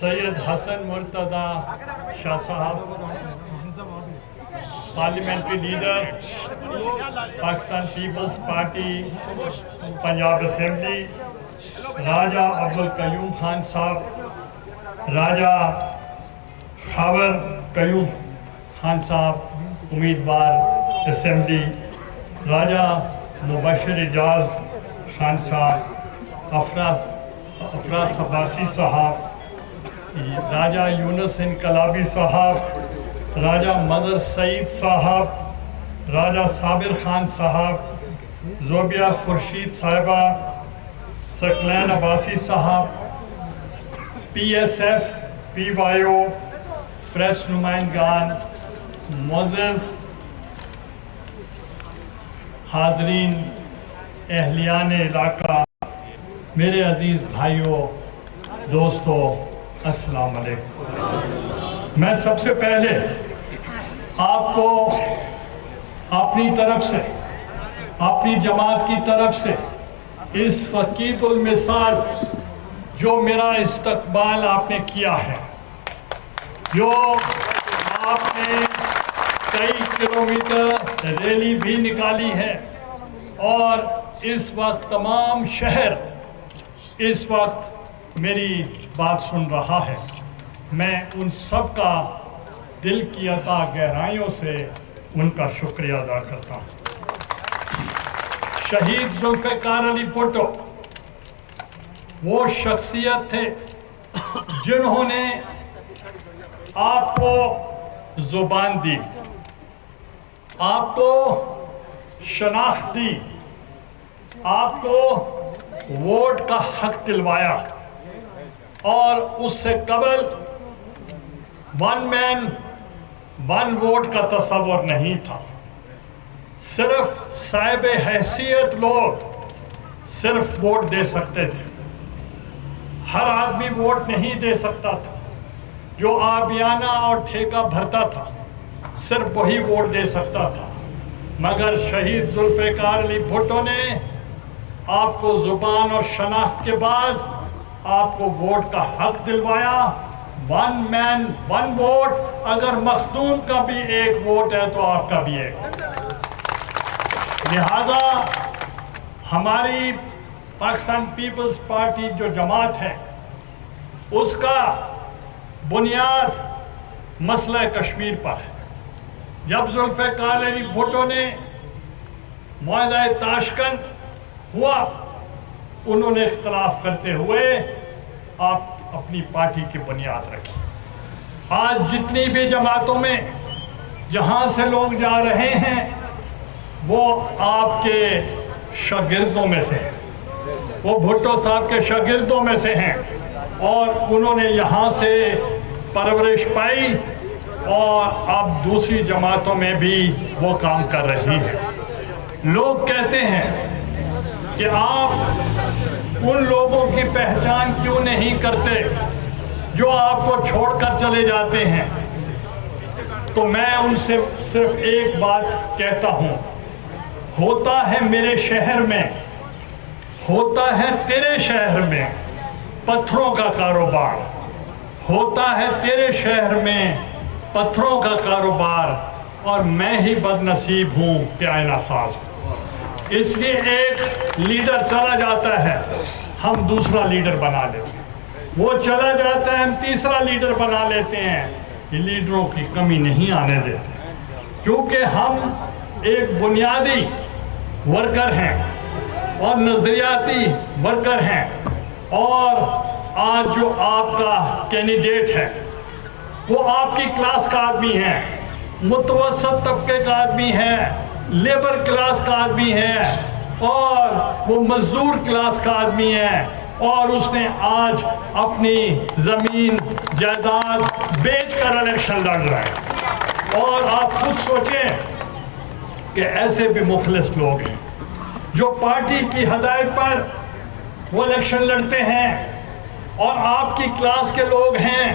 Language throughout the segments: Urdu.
سید حسن Murtaza Shah Sahib, parliamentary leader Pakistan Peoples Party Punjab assembly, Raja Abdul Qayyum Khan Sahib, Raja Khawar قیوم خان صاحب امیدوار اسمبلی، راجہ مبشر اعجاز خان صاحب، افراز عباسی صاحب، راجہ یونس انقلابی صاحب، راجہ مظہر سعید صاحب، راجہ صابر خان صاحب، زوبیہ خورشید صاحبہ، Saqlain Abbasi Sahib, P S F P Y O press نمائندگان، معزز حاضرین، اہلیان علاقہ، میرے عزیز بھائیوں، دوستو، السلام علیکم۔ میں سب سے پہلے آپ کو اپنی طرف سے، اپنی جماعت کی طرف سے اس فقید المثال جو میرا استقبال آپ نے کیا ہے، جو آپ نے کئی کلومیٹر ریلی بھی نکالی ہے، اور اس وقت تمام شہر اس وقت میری بات سن رہا ہے، میں ان سب کا دل کی عطا گہرائیوں سے ان کا شکریہ ادا کرتا ہوں۔ شہید ذوالفقار علی بھٹو وہ شخصیت تھے جنہوں نے آپ کو زبان دی، آپ کو شناخت دی، آپ کو ووٹ کا حق دلوایا، اور اس سے قبل ون مین ون ووٹ کا تصور نہیں تھا۔ صرف صاحب حیثیت لوگ صرف ووٹ دے سکتے تھے، ہر آدمی ووٹ نہیں دے سکتا تھا۔ جو عابیانہ اور ٹھیکہ بھرتا تھا صرف وہی ووٹ دے سکتا تھا، مگر شہید ذوالفقار علی بھٹو نے آپ کو زبان اور شناخت کے بعد آپ کو ووٹ کا حق دلوایا۔ ون مین ون ووٹ، اگر مخدوم کا بھی ایک ووٹ ہے تو آپ کا بھی ایک۔ لہذا ہماری پاکستان پیپلز پارٹی جو جماعت ہے، اس کا بنیاد مسئلہ کشمیر پر ہے۔ جب ذوالفقار علی بھٹو نے معاہدہ تاشکند ہوا، انہوں نے اختلاف کرتے ہوئے آپ اپنی پارٹی کی بنیاد رکھی۔ آج جتنی بھی جماعتوں میں جہاں سے لوگ جا رہے ہیں وہ آپ کے شاگردوں میں سے ہیں، وہ بھٹو صاحب کے شاگردوں میں سے ہیں، اور انہوں نے یہاں سے پرورش پائی، اور اب دوسری جماعتوں میں بھی وہ کام کر رہی ہے۔ لوگ کہتے ہیں کہ آپ ان لوگوں کی پہچان کیوں نہیں کرتے جو آپ کو چھوڑ کر چلے جاتے ہیں؟ تو میں ان سے صرف ایک بات کہتا ہوں، ہوتا ہے میرے شہر میں، ہوتا ہے تیرے شہر میں پتھروں کا کاروبار، ہوتا ہے تیرے شہر میں پتھروں کا کاروبار، اور میں ہی بد نصیب ہوں کہ آئینہ ساز ہوں۔ اس لیے ایک لیڈر چلا جاتا ہے، ہم دوسرا لیڈر بنا لیتے ہیں، وہ چلا جاتا ہے، ہم تیسرا لیڈر بنا لیتے ہیں۔ یہ لیڈروں کی کمی نہیں آنے دیتے، کیونکہ ہم ایک بنیادی ورکر ہیں اور نظریاتی ورکر ہیں، اور آج جو آپ کا کینڈیڈیٹ ہے وہ آپ کی کلاس کا آدمی ہے، متوسط طبقے کا آدمی ہے، لیبر کلاس کا آدمی ہے، اور وہ مزدور کلاس کا آدمی ہے، اور اس نے آج اپنی زمین جائیداد بیچ کر الیکشن لڑ رہا ہے۔ اور آپ خود سوچیں کہ ایسے بھی مخلص لوگ ہیں جو پارٹی کی ہدایت پر وہ الیکشن لڑتے ہیں، اور آپ کی کلاس کے لوگ ہیں۔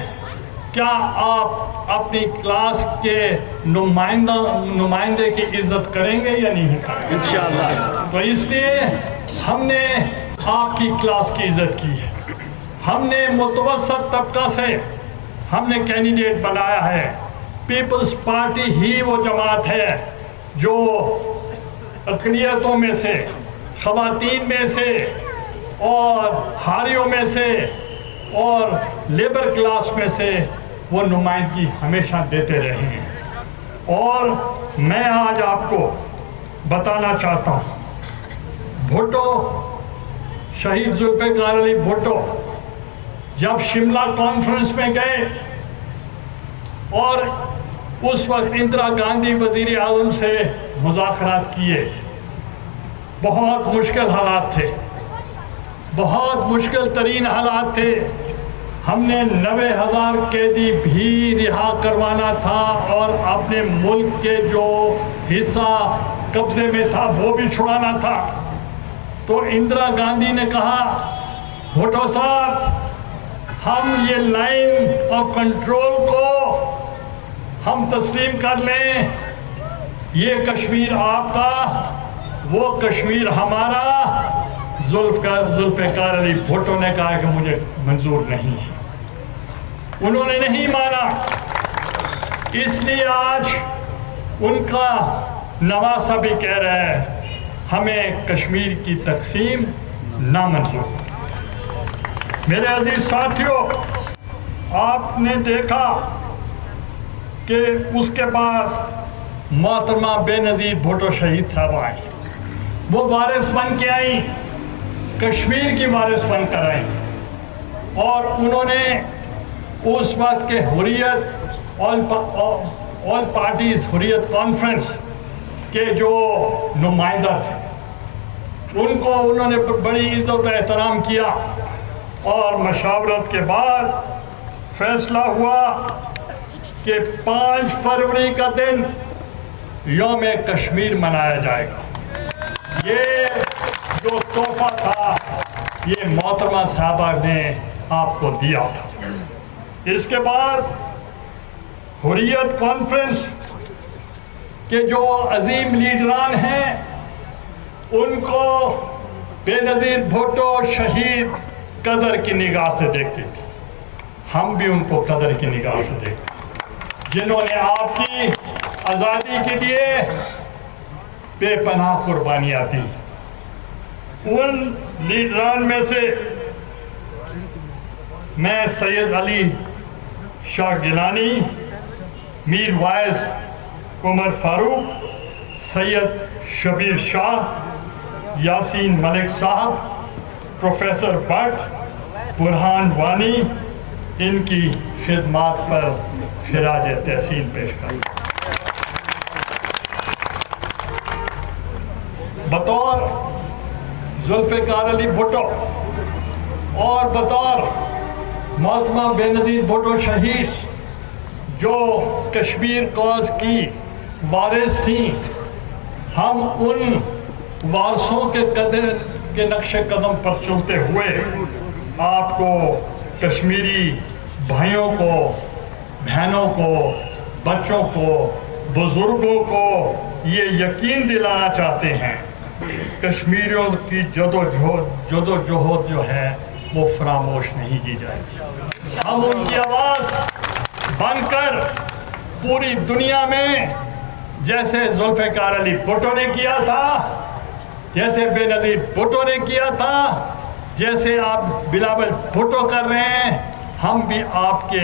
کیا آپ اپنی کلاس کے نمائندے کی عزت کریں گے یا نہیں کریں گے؟ انشاءاللہ۔ تو اس لیے ہم نے آپ کی کلاس کی عزت کی ہے، ہم نے متوسط طبقہ سے ہم نے کینڈیڈیٹ بنایا ہے. پیپلز پارٹی ہی وہ جماعت ہے جو اقلیتوں میں سے، خواتین میں سے اور ہاریوں میں سے اور لیبر کلاس میں سے وہ نمائندگی ہمیشہ دیتے رہے ہیں. اور میں آج آپ کو بتانا چاہتا ہوں، بھٹو، شہید ذوالفقار علی بھٹو جب شملہ کانفرنس میں گئے اور اس وقت اندرا گاندھی وزیر اعظم سے مذاکرات کیے، بہت مشکل حالات تھے، بہت مشکل ترین حالات تھے. ہم نے 90,000 قیدی بھی رہا کروانا تھا اور اپنے ملک کے جو حصہ قبضے میں تھا وہ بھی چھڑانا تھا. تو اندرا گاندھی نے کہا، بھٹو صاحب، ہم یہ لائن آف کنٹرول کو ہم تسلیم کر لیں، یہ کشمیر آپ کا، وہ کشمیر ہمارا. ذوالفقار علی بھٹو نے کہا کہ مجھے منظور نہیں ہے. انہوں نے نہیں مانا. اس لیے آج ان کا نواسہ بھی کہہ رہا ہے ہمیں کشمیر کی تقسیم نامنظور. میرے عزیز ساتھیوں، آپ نے دیکھا کہ اس کے بعد محترمہ بے نظیر بھٹو شہید صاحب آئیں. وہ وارث بن کے آئیں، کشمیر کی وارث بن کر آئیں، اور انہوں نے اس وقت کے حریت آل پارٹیز حریت کانفرنس کے جو نمائندہ تھے ان کو انہوں نے بڑی عزت و احترام کیا، اور مشاورت کے بعد فیصلہ ہوا کہ 5 فروری کا دن یوم کشمیر منایا جائے گا. یہ جو تحفہ تھا یہ محترمہ صاحبہ نے آپ کو دیا تھا. اس کے بعد حریت کانفرنس کے جو عظیم لیڈران ہیں ان کو بے نظیر بھٹو شہید قدر کی نگاہ سے دیکھتے تھے. ہم بھی ان کو قدر کی نگاہ سے دیکھتے ہیں، جنہوں نے آپ کی آزادی کے لیے بے پناہ قربانیاں دی. ان لیڈران میں سے میں سید علی شاہ گیلانی، میر وائز عمر فاروق، سید شبیر شاہ، یاسین ملک صاحب، پروفیسر بٹ، برہان وانی، ان کی خدمات پر خراج تحسین پیش کرتا ہوں. بطور ذوالفقار علی بھٹو اور بطور محترمہ بے نظیر بھٹو شہید جو کشمیر کاز کی وارث تھیں، ہم ان وارثوں کے قدر کے نقش قدم پر چلتے ہوئے آپ کو، کشمیری بھائیوں کو، بہنوں کو، بچوں کو، بزرگوں کو یہ یقین دلانا چاہتے ہیں کشمیریوں کی جدوجہد جو ہے وہ فراموش نہیں کی جائے گی. ہم ان کی آواز بن کر پوری دنیا میں جیسے ذوالفقار علی بھٹو نے کیا تھا، جیسے بے نظیر بھٹو نے کیا تھا، جیسے آپ بلاول بھٹو کر رہے ہیں، ہم بھی آپ کے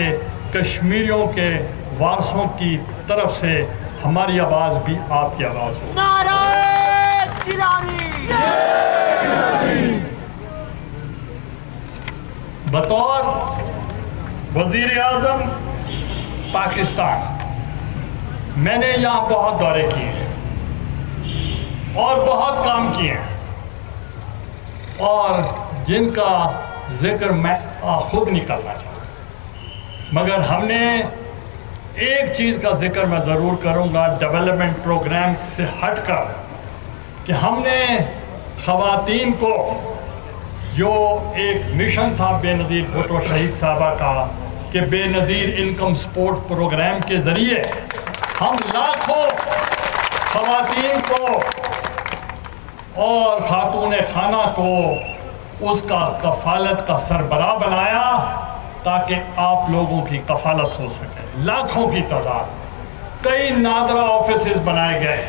کشمیریوں کے وارثوں کی طرف سے ہماری آواز بھی آپ کی آواز ہو. بطور وزیر اعظم پاکستان میں نے یہاں بہت دورے کیے ہیں اور بہت کام کیے ہیں، اور جن کا ذکر میں خود نہیں کرنا چاہتا، مگر ہم نے ایک چیز کا ذکر میں ضرور کروں گا ڈیولپمنٹ پروگرام سے ہٹ کر، کہ ہم نے خواتین کو جو ایک مشن تھا بے نظیر بھٹو شہید صاحبہ کا کہ بے نظیر انکم سپورٹ پروگرام کے ذریعے ہم لاکھوں خواتین کو اور خاتون خانہ کو اس کا کفالت کا سربراہ بنایا تاکہ آپ لوگوں کی کفالت ہو سکے. لاکھوں کی تعداد میں کئی نادرہ آفیسز بنائے گئے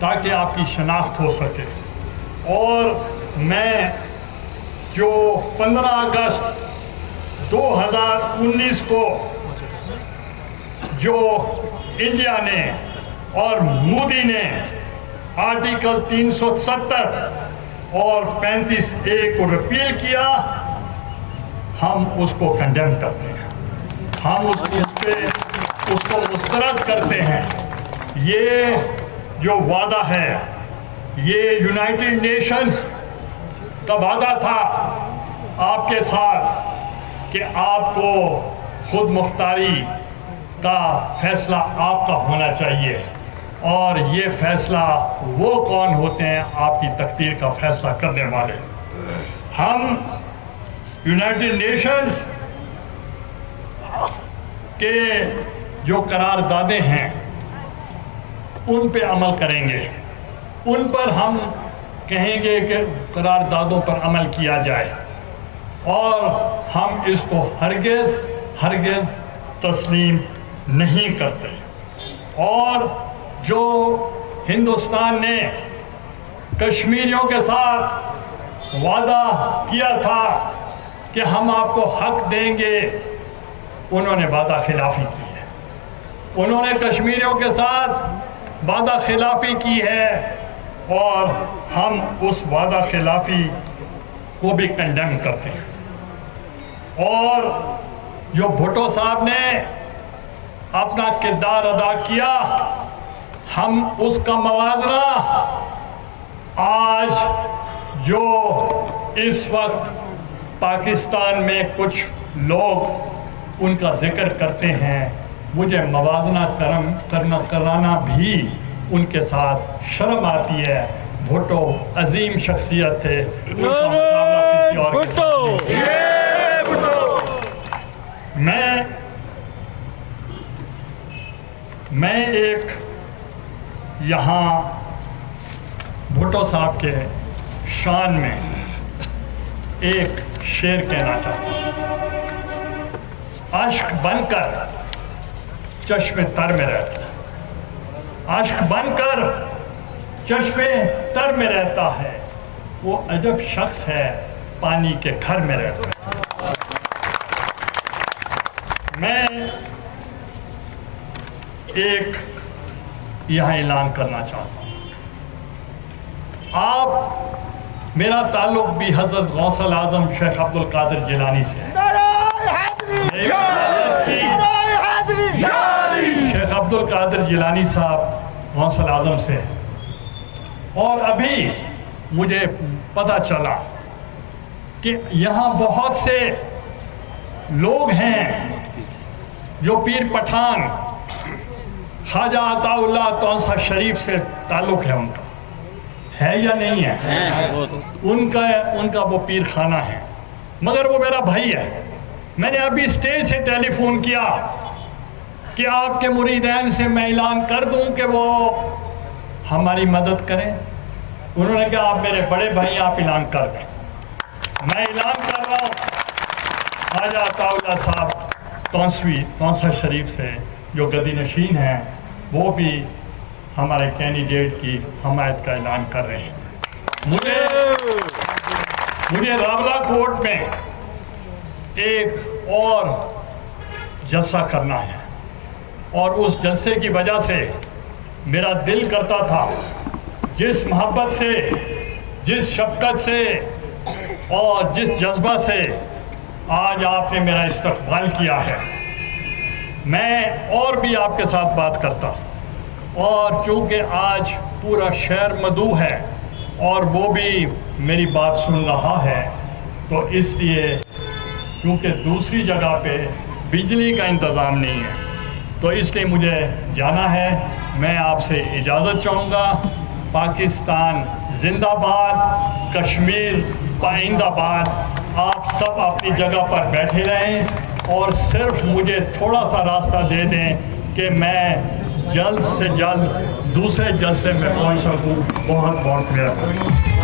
تاکہ آپ کی شناخت ہو سکے. اور میں جو 15 اگست 2019 کو جو انڈیا نے اور مودی نے آرٹیکل 370 اور 35A کو ریپیل کیا، ہم اس کو کنڈیم کرتے ہیں، ہم اس کو مسترد کرتے ہیں. یہ جو وعدہ ہے، یہ یونائٹڈ نیشنز کا وعدہ تھا آپ کے ساتھ کہ آپ کو خود مختاری کا فیصلہ آپ کا ہونا چاہیے، اور یہ فیصلہ وہ کون ہوتے ہیں آپ کی تقدیر کا فیصلہ کرنے والے. ہم یونائٹڈ نیشنز کے جو قراردادیں ہیں ان پہ عمل کریں گے، ان پر ہم کہیں گے کہ قراردادوں پر عمل کیا جائے، اور ہم اس کو ہرگز تسلیم نہیں کرتے. اور جو ہندوستان نے کشمیریوں کے ساتھ وعدہ کیا تھا کہ ہم آپ کو حق دیں گے، انہوں نے وعدہ خلافی کی ہے. انہوں نے کشمیریوں کے ساتھ وعدہ خلافی کی ہے، اور ہم اس وعدہ خلافی کو بھی کنڈیم کرتے ہیں. اور جو بھٹو صاحب نے اپنا کردار ادا کیا، ہم اس کا موازنہ آج جو اس وقت پاکستان میں کچھ لوگ ان کا ذکر کرتے ہیں، مجھے موازنہ کرانا بھی ان کے ساتھ شرم آتی ہے. بھٹو عظیم شخصیت تھے، ان کا مقابلہ کسی اور کے ساتھ نہیں. میں ایک یہاں بھٹو صاحب کے شان میں ایک شعر کہنا چاہتا ہوں. اشک بن کر چشم تر میں رہتا ہے، اشک بن کر چشم تر میں رہتا ہے، وہ عجب شخص ہے پانی کے گھر میں رہتا ہے. میں ایک یہاں اعلان کرنا چاہتا ہوں. آپ میرا تعلق بھی حضرت غوث الاعظم شیخ عبد القادر جیلانی سے ہے. شیخ عبد القادر جیلانی صاحب غوث الاعظم سے، اور ابھی مجھے پتہ چلا کہ یہاں بہت سے لوگ ہیں جو پیر پٹھان خواجہ عطا اللہ تونسہ شریف سے تعلق ہے. ان کا ہے یا نہیں ہے؟ ان کا وہ پیر خانہ ہے، مگر وہ میرا بھائی ہے. میں نے ابھی اسٹیج سے ٹیلی فون کیا کہ آپ کے مریدین سے میں اعلان کر دوں کہ وہ ہماری مدد کریں. انہوں نے کہا آپ میرے بڑے بھائی، آپ اعلان کر دیں. میں اعلان کر رہا ہوں، خواجہ عطا اللہ صاحب تونسہ شریف سے جو گدی نشین ہیں، وہ بھی ہمارے کینڈیڈیٹ کی حمایت کا اعلان کر رہے ہیں. مجھے راولہ کوٹ میں ایک اور جلسہ کرنا ہے، اور اس جلسے کی وجہ سے میرا دل کرتا تھا، جس محبت سے، جس شفقت سے اور جس جذبہ سے آج آپ نے میرا استقبال کیا ہے، میں اور بھی آپ کے ساتھ بات کرتا. اور چونکہ آج پورا شہر مدعو ہے اور وہ بھی میری بات سن رہا ہے، تو اس لیے کیونکہ دوسری جگہ پہ بجلی کا انتظام نہیں ہے، تو اس لیے مجھے جانا ہے. میں آپ سے اجازت چاہوں گا. پاکستان زندہ باد، کشمیر پائندہ باد. آپ سب اپنی جگہ پر بیٹھے رہیں اور صرف مجھے تھوڑا سا راستہ دے دیں کہ میں جلد سے جلد دوسرے جلسے میں پہنچ سکوں. بہت بہت مہربانی.